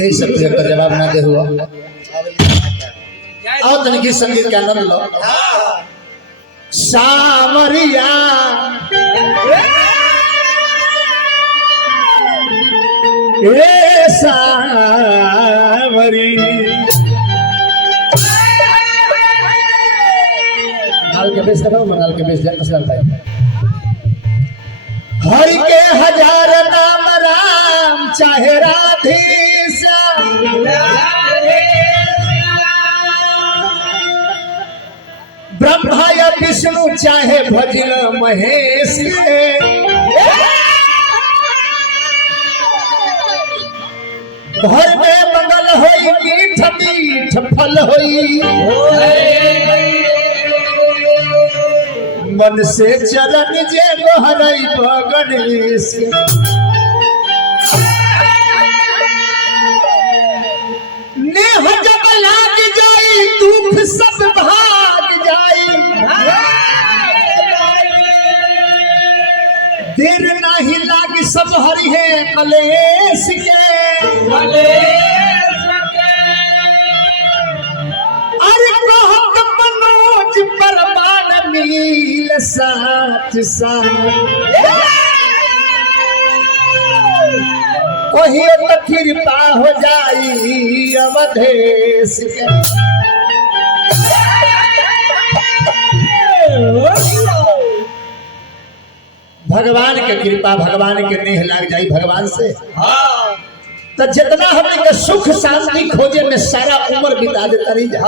यही सब का जवाब ना दे हुआ आओ तनिक संगीत के आनंद लो सामरिया ए सामरी नाल के बेस करो नाल के बेस जल्दी चलता है हरि के हजार नाम राम चाहे राधे ब्रह्मा या विष्णु चाहे भजन महेश घर में मंगल होई मीठ मीठ फल होई मन से चरण जे गोहरई गणेश नेह जब लाग जाई दुख सब भाग जाई देर नहीं लागी सब हरि है कलेश के अरे बहुत मनोज परमान मिल साथ साथ कोई तो कृपा हो जाई अवधेश के भगवान के कृपा भगवान के नेह लग जाई भगवान से तो जितना हमने के सुख शांति खोजे में सारा उम्र बिता देता रही जा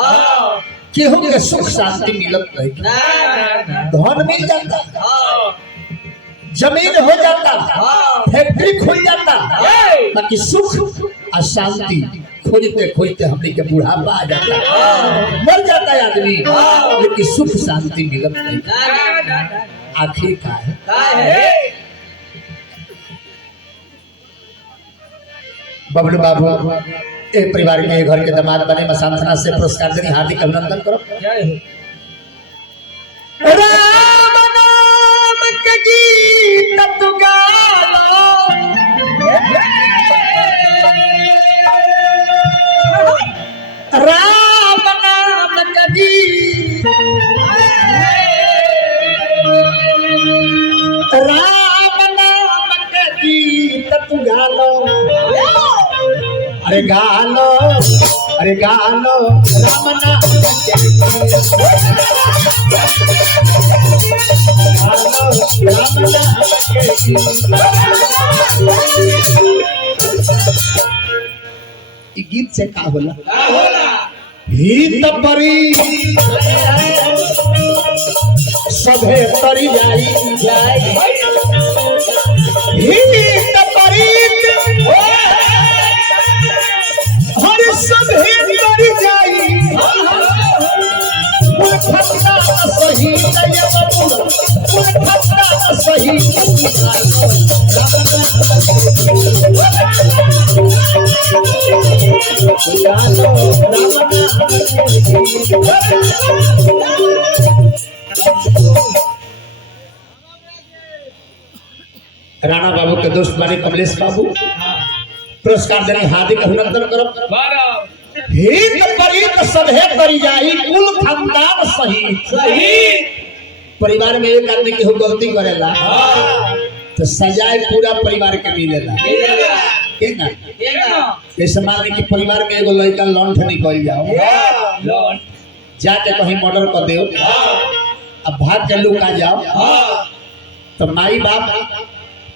केहू के सुख शांति मिलत नहीं धन मिल जाता जमीन हो जाता फैक्ट्री खुल जाता बाकी सुख और शांति खोजते खोजते हमने के बुढ़ापा आ जाता मर जाता है आदमी लेकिन सुख शांति मिलत नहीं आखिर का है बबलू बाबू ए परिवार के घर के दामाद बने मसांतना से पुरस्कार देने हार्दिक अभिनंदन करो राम नाम के गीत तू गालो राम नाम के गीत राम नाम के गीत तू गालो अरे गालो राम नाम के गीत से का होला हित परी सभे तरी जाई हित परी हर सभे तरी जाई कुल खत्ता सही कुल खत्ता सही राणा बाबू के दोस्त बने कमलेश बाबू पुरस्कार देने हार्दिक अभिनंदन करो हित परित सभे करी जाई कुल खानदान सही परिवार में एक आदमी के गलती करेला तो सजाए पूरा परिवार के मिलेला जैसे मान ली कि परिवार में एगो लड़का लौंठ निकल जाओ जाके कहीं मर्डर कर दो अब भाग के लुका जाओ तो माई बाप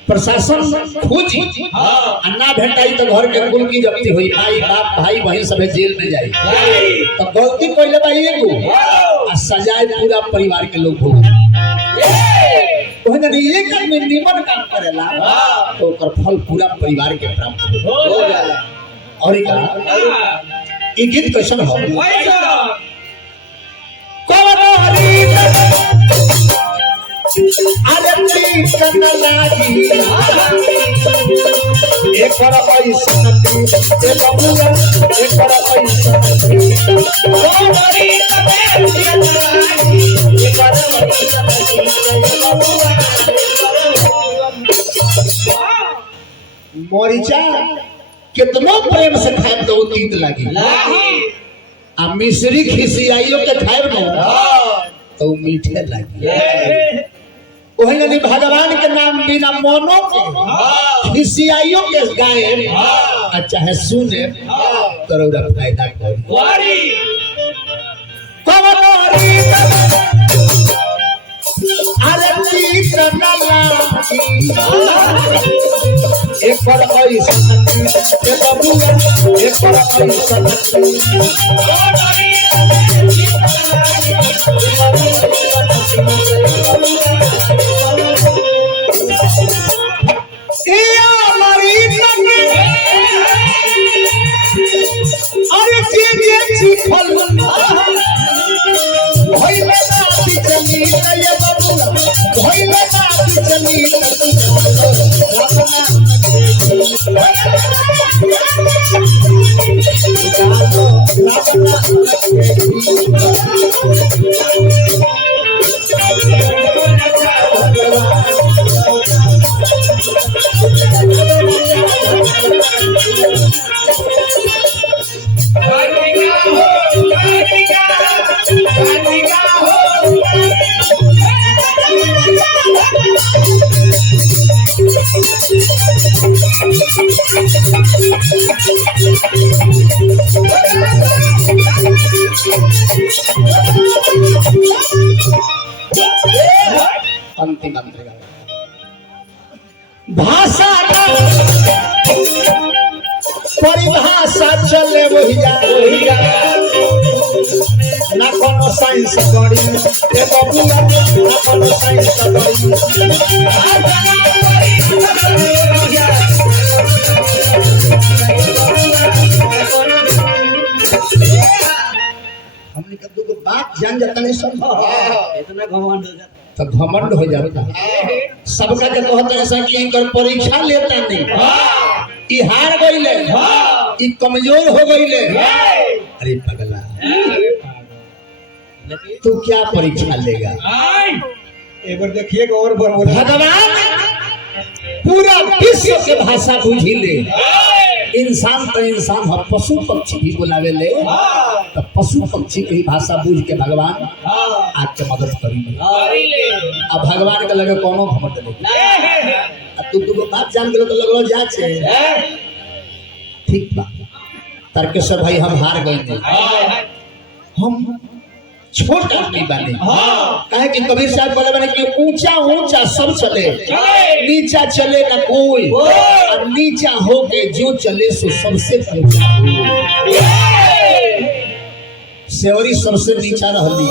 प्रशासन खोजी अन्ना भेटाई तो घर के कुल की जब्ती हुई माई बाप भाई बहन सब जेल में जाई तो गलती पहले भाई एगो आ सजाए पूरा परिवार के लोग हो एक आदमी निमन काम करेला तो ओकर फल पूरा परिवार के प्राप्त हो जाला और ये गीत कैसन हो अरे कन लागी एक बड़ा पैसा ए बबुआ एक बड़ा पैसा मरीचा कितनो प्रेम से खाए तो तीत लगी आ मिश्री खिसियाइयो के खाए तो मीठे लगी। वही भगवान के नाम बिना मनो के खिसियाइयो के गाए चाहे सुने तो फायदा करी। अरे एक पर अंतिम भाषा परिभाषा चले वही ना कोनो साइंस करी ना कोनो साइंस करी हमने कद्दू को बात जान जाता नहीं सब इतना घमंड हो जाता तो घमंड हो जाता सबका के कहते हैं सर कि इनकर परीक्षा लेता नहीं ई हार गईले ई कमजोर हो गईले। अरे पगला तू क्या परीक्षा लेगा एक बार देखिए और भगवान पूरा विश्व के भाषा बुझी ले। इंसान तो इंसान है पशु पक्षी भी बुलावे ले तो पशु पक्षी की भाषा बुझ के भगवान आपके मदद करी। अब भगवान के लगे कोनो घमंड नहीं तू बात जान गए तो लगलो जाचे ठीक बा तारकेश्वर भाई हम हार गए हम छोट आदमी बने कहे कि कबीर साहब बोले बने कि ऊंचा ऊंचा सब चले नीचा चले ना कोई और नीचा हो के जो चले सो सबसे ऊंचा हो। सेवरी सबसे नीचा रहली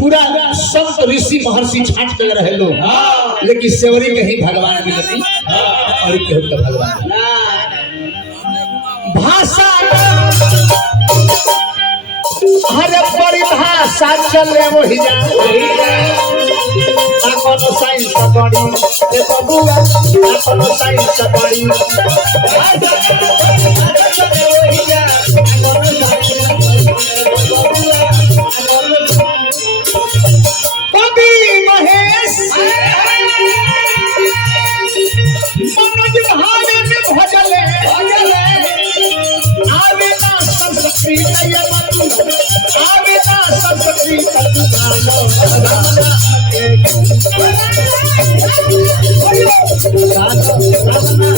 पूरा संत ऋषि महर्षि छाट कर रहे लोग लेकिन सेवरी के ही भगवान मिलती और केहू के भगवान भाषा हर परिभाषा चले वही कोनो साइंस पढ़ी ए बबुआ कोनो साइंस पढ़ी कवि महेश मनोज भावे में भजले आवेदा संस्कृत ये आवेदा संस्कृत गाना